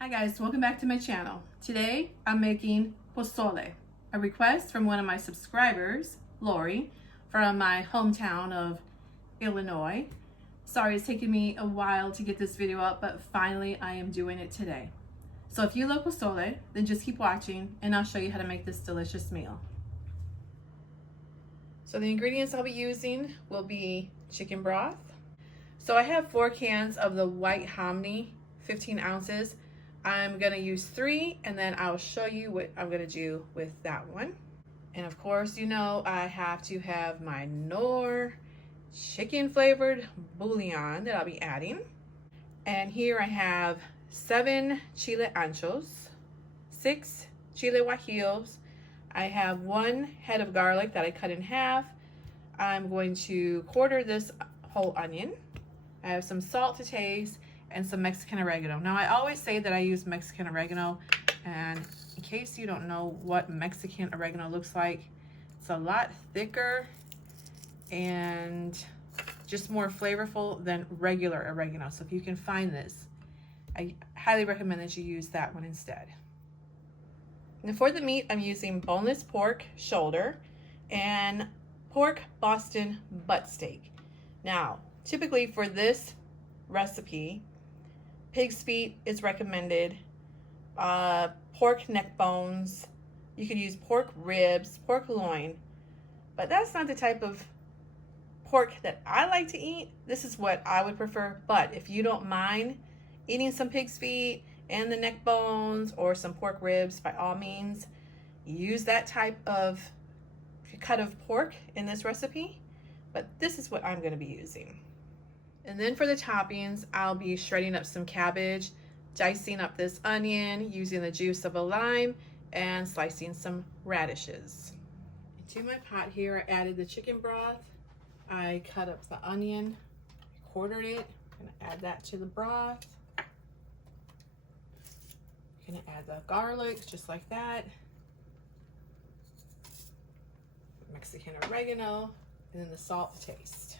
Hi guys, welcome back to my channel. Today I'm making pozole, a request from one of my subscribers, Lori, from my hometown of Illinois. Sorry it's taken me a while to get this video up, but finally I am doing it today. So if you love pozole, then just keep watching and I'll show you how to make this delicious meal. So the ingredients I'll be using will be chicken broth. So I have 4 cans of the white hominy, 15 ounces. I'm gonna use 3 and then I'll show you what I'm gonna do with that one. And of course, you know, I have to have my Knorr chicken flavored bouillon that I'll be adding. And here I have 7 chile anchos, 6 chile guajillos. I have 1 head of garlic that I cut in half. I'm going to quarter this whole onion. I have some salt to taste and some Mexican oregano. Now I always say that I use Mexican oregano, and in case you don't know what Mexican oregano looks like, it's a lot thicker and just more flavorful than regular oregano. So if you can find this, I highly recommend that you use that one instead. And for the meat, I'm using boneless pork shoulder and pork Boston butt steak. Now, typically for this recipe, pig's feet is recommended, pork neck bones. You could use pork ribs, pork loin, but that's not the type of pork that I like to eat. This is what I would prefer, but if you don't mind eating some pig's feet and the neck bones or some pork ribs, by all means, use that type of cut of pork in this recipe, but this is what I'm going to be using. And then for the toppings, I'll be shredding up some cabbage, dicing up this onion, using the juice of a lime, and slicing some radishes. Into my pot here, I added the chicken broth. I cut up the onion, quartered it. I'm gonna add that to the broth. I'm gonna add the garlic, just like that. Mexican oregano, and then the salt to taste.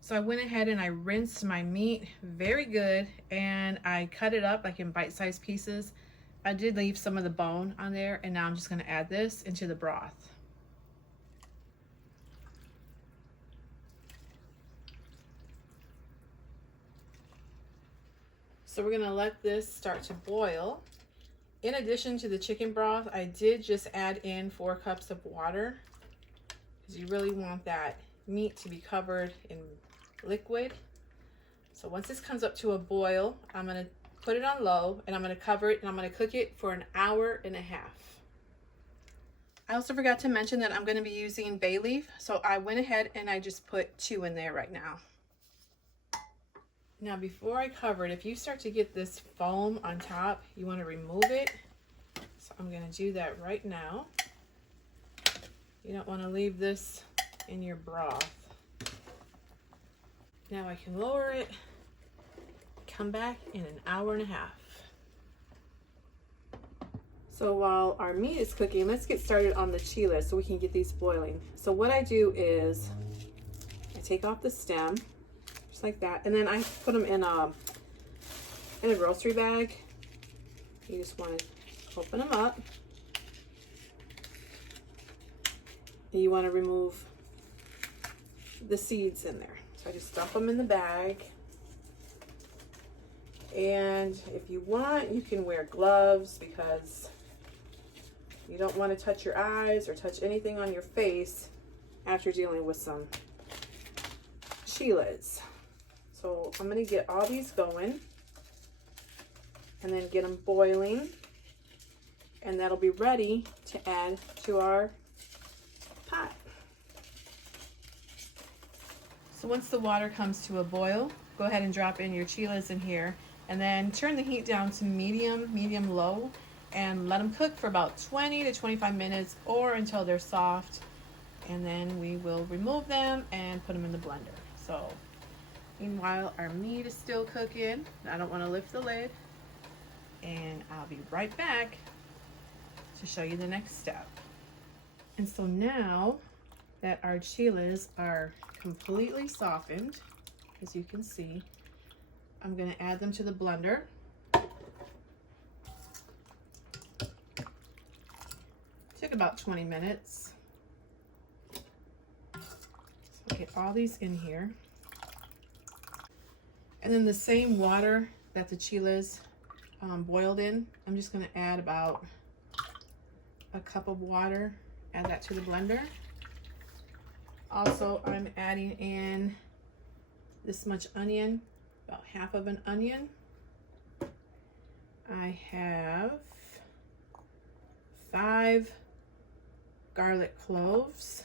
So I went ahead and I rinsed my meat very good, and I cut it up like in bite-sized pieces. I did leave some of the bone on there, and now I'm just going to add this into the broth. So we're going to let this start to boil. In addition to the chicken broth, I did just add in 4 cups of water, because you really want that meat to be covered in liquid. So once this comes up to a boil, I'm going to put it on low and I'm going to cover it and I'm going to cook it for an hour and a half. I also forgot to mention that I'm going to be using bay leaf, so I went ahead and I just put 2 in there right now. Now before I cover it, if you start to get this foam on top, you want to remove it. So I'm going to do that right now. You don't want to leave this in your broth. Now I can lower it, come back in an hour and a half. So while our meat is cooking, let's get started on the chile so we can get these boiling. So what I do is I take off the stem, just like that, and then I put them in a grocery bag. You just want to open them up. And you want to remove the seeds in there. I just dump them in the bag, and if you want, you can wear gloves because you don't want to touch your eyes or touch anything on your face after dealing with some chiles. So I'm going to get all these going and then get them boiling, and that'll be ready to add to our pot. So once the water comes to a boil, go ahead and drop in your chiles in here, and then turn the heat down to medium low, and let them cook for about 20 to 25 minutes or until they're soft, and then we will remove them and put them in the blender. So meanwhile, our meat is still cooking. I don't want to lift the lid, and I'll be right back to show you the next step. And so now that our chiles are completely softened, as you can see, I'm going to add them to the blender. about 20 minutes. So get all these in here. And then the same water that the chiles boiled in, I'm just gonna add about a cup of water, add that to the blender. Also, I'm adding in this much onion, about half of an onion. I have 5 garlic cloves.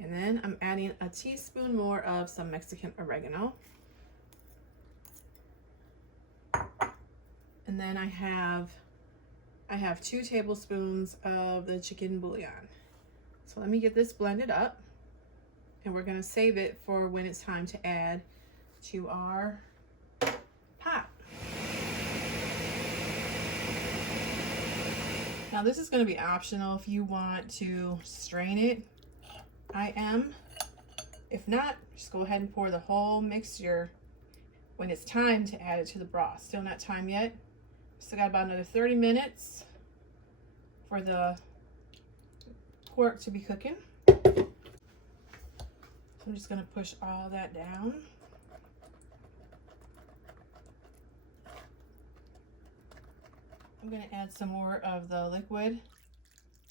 And then I'm adding a teaspoon more of some Mexican oregano. And then I have 2 tablespoons of the chicken bouillon. So let me get this blended up, and we're gonna save it for when it's time to add to our pot. Now this is gonna be optional if you want to strain it. I am. If not, just go ahead and pour the whole mixture when it's time to add it to the broth. Still not time yet. Still got about another 30 minutes for the pork to be cooking. So I'm just gonna push all that down. I'm gonna add some more of the liquid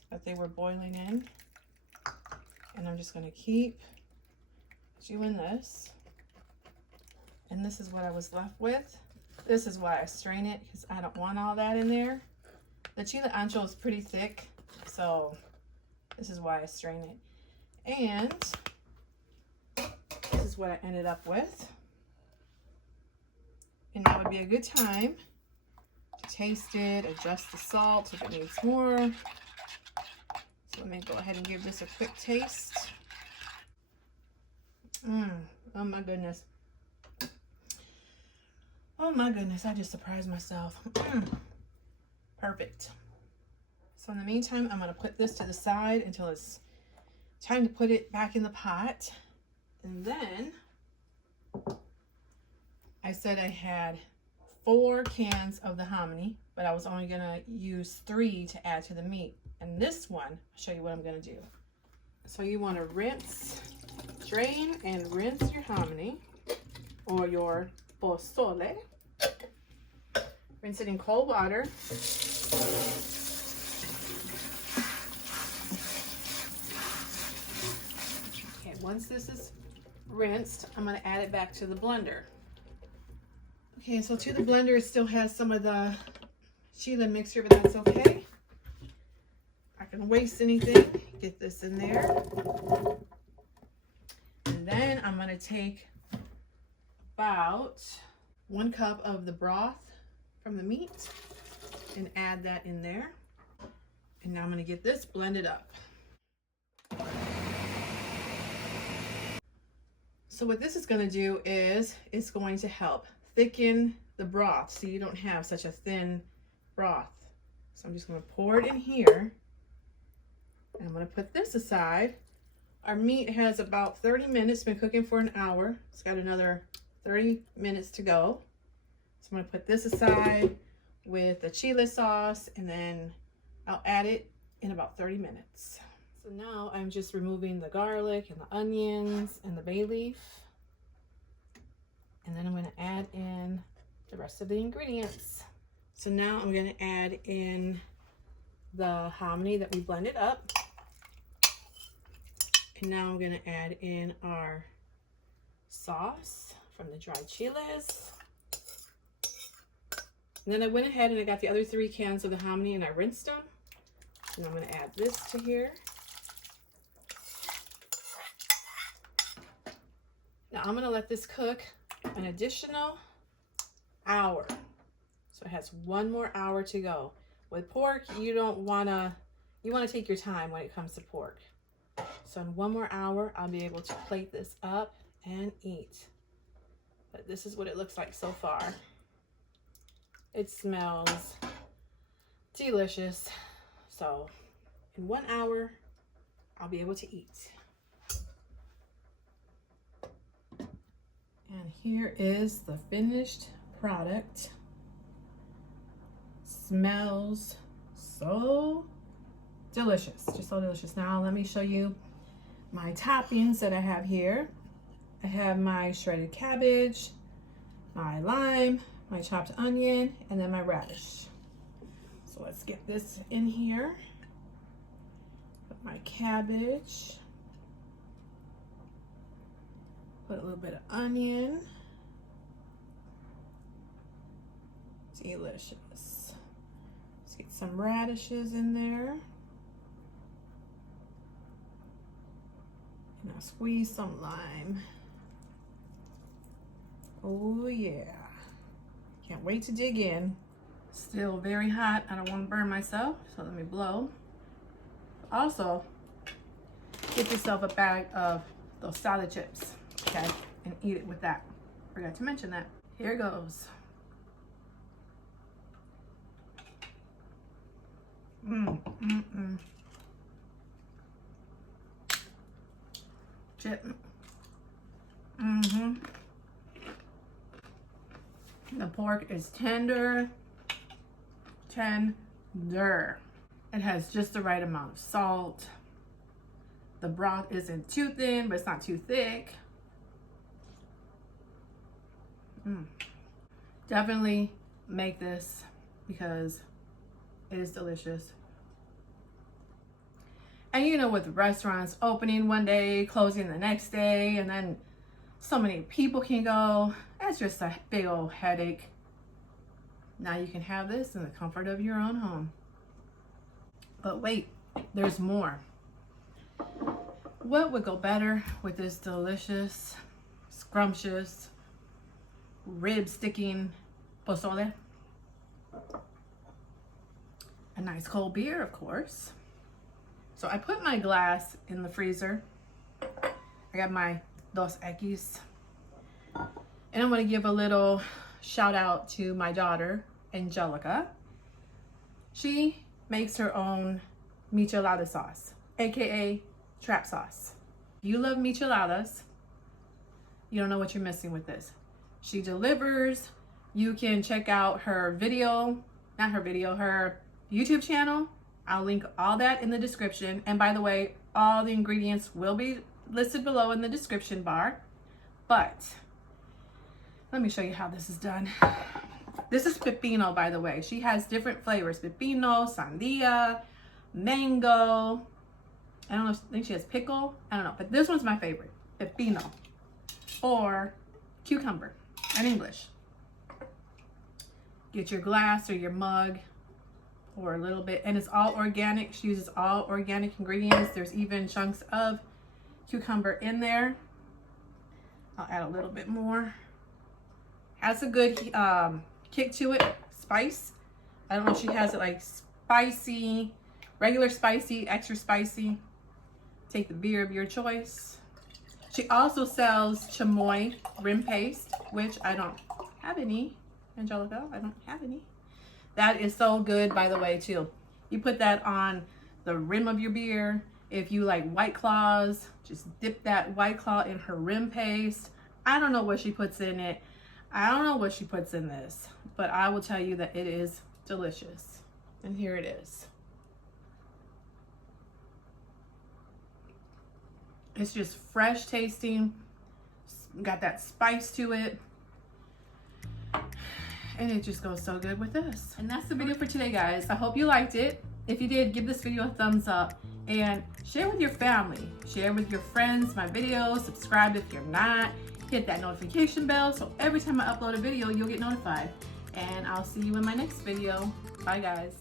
that they were boiling in. And I'm just gonna keep doing this. And this is what I was left with. This is why I strain it, because I don't want all that in there. The chile ancho is pretty thick, so this is why I strain it. And this is what I ended up with. And that would be a good time to taste it, adjust the salt if it needs more. So let me go ahead and give this a quick taste. Oh my goodness. Oh my goodness, I just surprised myself. Perfect. So in the meantime, I'm gonna put this to the side until it's time to put it back in the pot. And then I said I had 4 cans of the hominy, but I was only gonna use 3 to add to the meat. And this one, I'll show you what I'm gonna do. So you wanna drain and rinse your hominy or your pozole. Rinse it in cold water. Okay, once this is rinsed, I'm gonna add it back to the blender. Okay, so to the blender, it still has some of the chile mixture, but that's okay. Not gonna waste anything. Get this in there. And then I'm gonna take about 1 cup of the broth from the meat and add that in there. And now I'm gonna get this blended up. So what this is gonna do is it's going to help thicken the broth so you don't have such a thin broth. So I'm just gonna pour it in here. And I'm gonna put this aside. Our meat has about 30 minutes, been cooking for an hour. It's got another 30 minutes to go. So I'm gonna put this aside with the chile sauce, and then I'll add it in about 30 minutes. So now I'm just removing the garlic and the onions and the bay leaf. And then I'm gonna add in the rest of the ingredients. So now I'm gonna add in the hominy that we blended up. And now I'm gonna add in our sauce from the dried chiles. And then I went ahead and I got the other 3 cans of the hominy and I rinsed them. And I'm gonna add this to here. Now I'm gonna let this cook an additional hour. So it has 1 more hour to go. With pork, you wanna take your time when it comes to pork. So in 1 more hour, I'll be able to plate this up and eat. But this is what it looks like so far. It smells delicious. So in 1 hour, I'll be able to eat. And here is the finished product. Smells So delicious, just so delicious. Now let me show you my toppings that I have here. I have my shredded cabbage, my lime, my chopped onion, and then my radish. So let's get this in here. Put my cabbage. Put a little bit of onion. Delicious. Let's get some radishes in there. And I'll squeeze some lime. Oh yeah. Can't wait to dig in. Still very hot. I don't want to burn myself, so let me blow. Also, get yourself a bag of those salad chips, okay? And eat it with that. Forgot to mention that. Here goes. Chip. The pork is tender. It has just the right amount of salt. The broth isn't too thin, but it's not too thick. Definitely make this because it is delicious. And you know, with restaurants opening one day, closing the next day, and then so many people can go, that's just a big old headache. Now you can have this in the comfort of your own home. But wait, there's more. What would go better with this delicious, scrumptious, rib sticking pozole? A nice cold beer, of course. So I put my glass in the freezer. I got my Dos Equis. And I'm gonna give a little shout out to my daughter, Angelica. She makes her own michelada sauce, AKA trap sauce. If you love micheladas, you don't know what you're missing with this. She delivers. You can check out her video, her YouTube channel. I'll link all that in the description. And by the way, all the ingredients will be listed below in the description bar. But let me show you how this is done. This is pepino, by the way. She has different flavors. Pepino, sandia, mango. I think she has pickle. I don't know, but this one's my favorite. Pepino or cucumber in English. Get your glass or your mug or a little bit, and it's all organic. She uses all organic ingredients. There's even chunks of cucumber in there. I'll add a little bit more. Has a good kick to it, spice. I don't know if she has it like spicy, regular spicy, extra spicy. Take the beer of your choice. She also sells chamoy rim paste, which I don't have any. Angelica, I don't have any. That is so good, by the way, too. You put that on the rim of your beer. If you like White Claws, just dip that White Claw in her rim paste. I don't know what she puts in it. I don't know what she puts in this, but I will tell you that it is delicious. And here it is. It's just fresh tasting. Got that spice to it. And it just goes so good with this. And that's the video for today, guys. I hope you liked it. If you did, give this video a thumbs up and share with your family. Share with your friends my videos. Subscribe if you're not. Hit that notification bell so every time I upload a video, you'll get notified. And I'll see you in my next video. Bye, guys.